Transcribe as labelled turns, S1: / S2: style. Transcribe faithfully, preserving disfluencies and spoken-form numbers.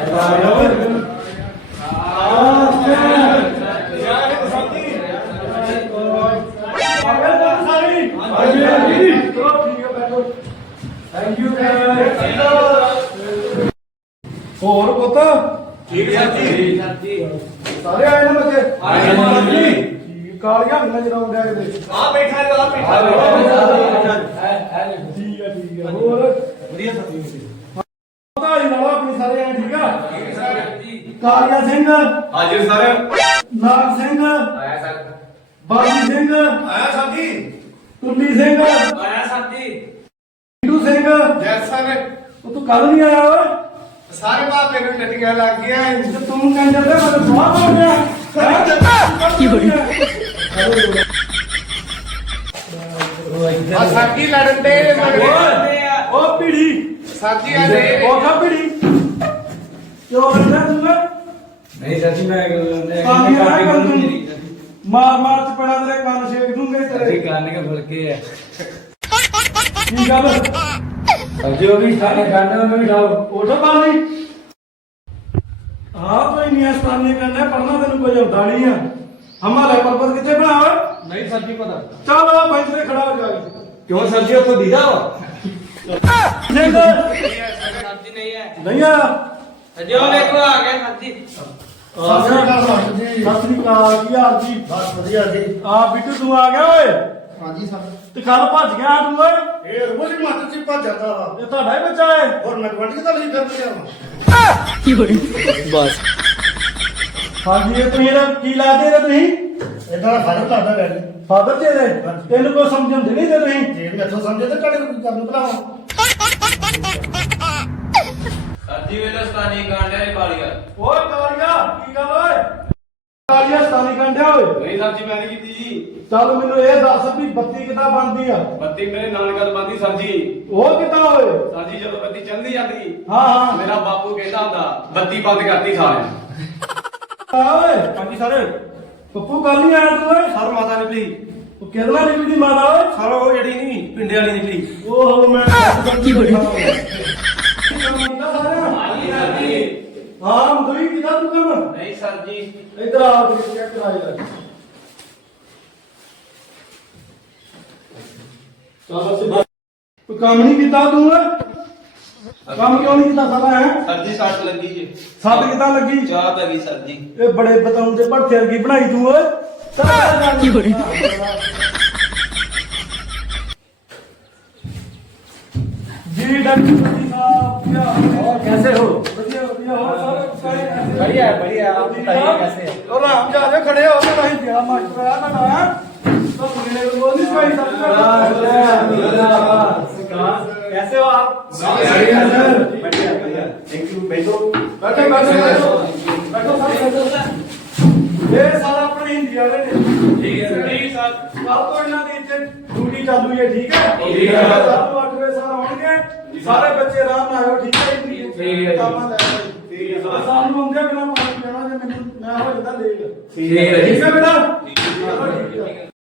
S1: Thank you और पुत
S2: ठीक है जी
S1: सारे आए ना बच्चे
S2: आए हैं जी
S1: कालियां नजर आउं डे किते
S2: आ बैठा है आ बैठा है
S1: ठीक है ठीक है और
S2: बढ़िया सती
S1: पता ही नाला अपनी सारे आए ठीक है
S2: ठीक है सर जी
S1: कालिया सिंह
S2: हाजिर सर
S1: नाग सिंह
S2: आया सर
S1: बाबू सिंह
S2: आया सर जी
S1: टुल्ली सिंह
S2: आया सर जी
S1: टीटू सिंह
S2: जय सर
S1: ਉਹ ਤੂੰ ਕੱਲ ਨਹੀਂ ਆਇਆ ਓਏ
S2: ਸਾਰੇ ਬਾਪੇ ਨੂੰ ਟੱਟੀਆਂ ਲੱਗ ਗਿਆ
S1: ਤੇ ਤੂੰ ਕਹਿੰਦਾ ਤੇ ਮੈਂ ਬਾਹਰ ਹੋ ਗਿਆ ਕੀ ਹੋ ਰਿਹਾ
S2: ਆ ਸਾਡੀ ਲੜਨ ਦੇ ਮਗਰੇ
S1: ਉਹ ਪੀੜੀ
S2: ਸਾਡੀ ਆ ਦੇ
S1: ਉਹ ਖਾ ਪੀੜੀ ਕਿਉਂ ਰਹਿਣਾ ਤੂੰ
S3: नहीं सर जी मैं
S1: ਕਾਮੀ ਨਾ ਕਰ ਤੂੰ ਮਾਰ ਮਾਰ ਚ ਪੜਾ ਤੇਰੇ ਕੰਨ ਛੇਕ ਦੂੰਗੇ ਤੇਰੇ
S3: कान के भड़के है
S1: ਕੀ ਗੱਲ
S3: अब जो भी खाने खाने में भी खाओ
S1: ਉਠ ਬਾਲੀ ਹਾਂ ਕੋਈ ਨਹੀਂ ਸਤਾਨੀ ਕਰਨਾ ਪੜਨਾ ਤੈਨੂੰ ਕੋਈ ਹੁੰਦਾ ਨਹੀਂ ਆ ਹਮਾਰੇ ਪਰਪਸ ਕਿੱਥੇ ਬਣਾਵਾ
S3: नहीं सर जी पता
S1: ਚੱਲ ਆ ਬੈਂਚ ਤੇ ਖੜਾ ਹੋ ਜਾ
S3: क्यों सर जी तो दीदा हो
S1: ਸਿੰਘ
S2: ਸਬਜ਼ੀ ਨਹੀਂ ਹੈ
S1: ਨਹੀਂ ਆ
S2: ਜੋ ਵੇਖੋ ਆ ਗਿਆ ਸਬਜ਼ੀ
S1: ਸਤਿ ਸ੍ਰੀ ਅਕਾਲ ਜੀ ਸਤਿ ਸ੍ਰੀ ਅਕਾਲ ਕੀ ਹਾਲ ਜੀ
S4: ਬਸ ਵਧੀਆ ਜੀ
S1: ਆ ਬਿੱਟੂ ਤੂੰ ਆ ਗਿਆ ਓਏ
S4: ਹਾਂਜੀ ਸਰ
S1: ਤੇ ਕੱਲ ਭੱਜ ਗਿਆ ਤੂੰ ਓਏ
S4: ਇਹ ਰੋਜ਼ ਹੀ ਮਾਤਰ ਚ ਭੱਜ ਜਾਂਦਾ ਵਾ
S1: ਇਹ ਤੁਹਾਡਾ ਹੀ ਬੱਚਾ ਏ
S4: ਹੋਰ ਮੈਂ ਗਵੰਡੀ ਤਾਂ ਲਈ ਫਿਰਦੇ ਆ
S1: ਹਾਂਜੀ ਇਹ ਤੁਸੀਂ ਇਹਦਾ ਕੀ ਲਾਦੇ ਇਹਦਾ ਤੁਸੀਂ
S4: ਇਦਾਂ ਦਾ ਫਾਇਦਾ ਕਰਦਾ ਡੈਡੀ
S1: ਫਾਦਰ ਜੀ ਦੇ ਤੈਨੂੰ ਕੋਈ ਸਮਝਾਉਂਦੇ ਨਹੀਂ ਤੇ ਤੁਸੀਂ
S4: ਜੇ ਮੈਥੋਂ ਸਮਝੇ ਤਾਂ ਤੁਹਾਡੇ ਨੂੰ ਕਰਨ ਭਲਾਵਾ
S2: ਸਬਜ਼ੀ ਵੇਲੇ ਸਤਾਨੀ ਕਾਂਡਿਆ ਹੀ ਪਾਲੀਆ
S1: ਓਏ ਕਾਲੀਆ ਕੀ ਗੱਲ ਓਏ ਕਾਲੀਆ ਸਤਾਨੀ ਕੰਡਿਆ ਓਏ
S2: ਨਹੀਂ ਸਬਜ਼ੀ ਮੈਂ ਨਹੀਂ ਕੀਤੀ ਜੀ
S1: ਚੱਲ ਮੈਨੂੰ ਇਹ ਦੱਸ ਵੀ ਬੱਤੀ ਕਿੱਦਾਂ ਬਣਦੀ ਆ
S2: ਬੱਤੀ ਮੇਰੇ ਨਾਨਕਾ ਤੋਂ ਬੰਦੀ ਸਬਜ਼ੀ
S1: ਉਹ ਕਿੱਦਾਂ ਓਏ
S2: ਸਬਜ਼ੀ ਜਦੋਂ ਬੱਤੀ ਚੱਲਦੀ ਜਾਂਦੀ
S1: ਹਾਂ ਹਾਂ
S2: ਮੇਰਾ ਬਾਪੂ ਕਹਿੰਦਾ ਹੁੰਦਾ ਬੱਤੀ ਬੰਦ ਕਰਤੀ ਸਾਰਿਆਂ
S1: ਆ ਓਏ
S4: ਹਾਂਜੀ ਸਰ
S1: ਪੱਪੂ ਕੱਲ ਨਹੀਂ ਆਇਆ ਤੂੰ ਓਏ
S4: ਸਰ ਮਾਤਾ ਨਿਕਲੀ
S1: ਉਹ ਕਿਹੜਾ ਨਿਕਲੀ ਮਾਰਾ ਓਏ
S4: ਸਰ ਉਹ ਜਿਹੜੀ ਨਹੀਂ ਪਿੰਡੇ ਵਾਲੀ ਨਿਕਲੀ
S1: ਓਹੋ ਮੈਂ ਕੀ ਹੋ ਰਿਹਾ
S2: ਹਾਂਜੀ ਸਰ ਜੀ
S1: ਹਾਂ ਮਦਰੀ ਕਿਦਾਂ ਤੂੰ ਕੰਮ
S2: ਨਹੀਂ ਸਰ ਜੀ
S1: ਇਧਰ ਆ ਕੇ ਚੈੱਕ ਕਰਾ ਲੈ ਚਲ ਅਸੀਂ ਕੋਈ ਕੰਮ ਨਹੀਂ ਕੀਤਾ ਤੂੰ ਕੰਮ ਕਿਉਂ ਨਹੀਂ ਕੀਤਾ ਸਾਡਾ ਹੈ
S2: ਸਰ ਜੀ ਸੱਟ ਲੱਗੀ ਜੀ
S1: ਸੱਟ ਕਿਦਾਂ ਲੱਗੀ
S2: ਚਾਹ ਪੈ ਗਈ ਸਰ ਜੀ
S1: ਇਹ ਬੜੇ ਬਤਾਉਂ ਦੇ ਭੜਥੇ ਵਰਗੀ ਬਣਾਈ ਤੂੰ ਓਏ ਕੀ ਹੋ ਰਿਹਾ ਜੀ ਡਾਕਟਰ ਜੀ ਸਾਹਿਬ ਕੀ ਹਾਲ
S3: कैसे हो
S1: ਵਧੀਆ ਵਧੀਆ ਹੋਰ ਸਾਰੇ ਸਾਰੇ
S3: बढ़िया है बढ़िया आप बताइए कैसे हैं
S1: ਉਹ ਰਾਮ ਜਾ ਕੇ ਖੜੇ ਹੋ ਕੇ ਨਹੀਂ ਜਿਹੜਾ ਮਾਸਟਰ ਆ ਨਾ ਨਾ ਤਾਂ ਮੁੰਡੇ ਨੂੰ ਬੋਲ ਨਹੀਂ ਪਾਈ ਸਭ
S3: कैसे हो आप
S1: बढ़िया सर
S3: बढ़िया बढ़िया थैंक यू बैठो
S1: ਬੈਠੋ ਬੈਠੋ ਬੈਠੋ ਬੈਠੋ ਸਾਰੇ ਬੈਠੋ ਇਹ ਸਾਰਾ ਆਪਣੇ ਹਿੰਦੀ ਵਾਲੇ ਨੇ
S2: ਠੀਕ ਹੈ ਸਰ ਠੀਕ ਸਰ
S1: ਕੱਲ ਤੋਂ ਇਹਨਾਂ ਦੀ ਇੱਥੇ ਡਿਊਟੀ ਚਾਲੂ ਹੈ ਠੀਕ ਹੈ
S2: ਠੀਕ ਹੈ।
S1: ਕੱਲ ਤੋਂ ਅੱਠ ਵਜੇ ਸਾਰ ਆਉਣਗੇ ਸਾਰੇ ਬੱਚੇ ਆਰਾਮ ਨਾਲ ਆਇਓ ਠੀਕ ਹੈ ਜੀ?
S2: ਠੀਕ ਹੈ ਜੀ।
S1: ਕੰਮਾਂ ਲੈ ਆਇਓ।
S2: ਠੀਕ ਹੈ ਸਰ
S1: ਸਾਨੂੰ ਆਉਂਦੇ ਬਿਨਾ ਪਾਣੀ ਪੀਣਾ ਜੇ ਮੈਨੂੰ ਮੈਂ ਹੋ ਜਾਂਦਾ ਲੇਟ
S2: ਠੀਕ ਹੈ ਜੀ।
S1: ਠੀਕ ਹੈ ਬੇਟਾ
S2: ਠੀਕ ਹੈ।
S1: ਚਲੋ ਠੀਕ ਹੈ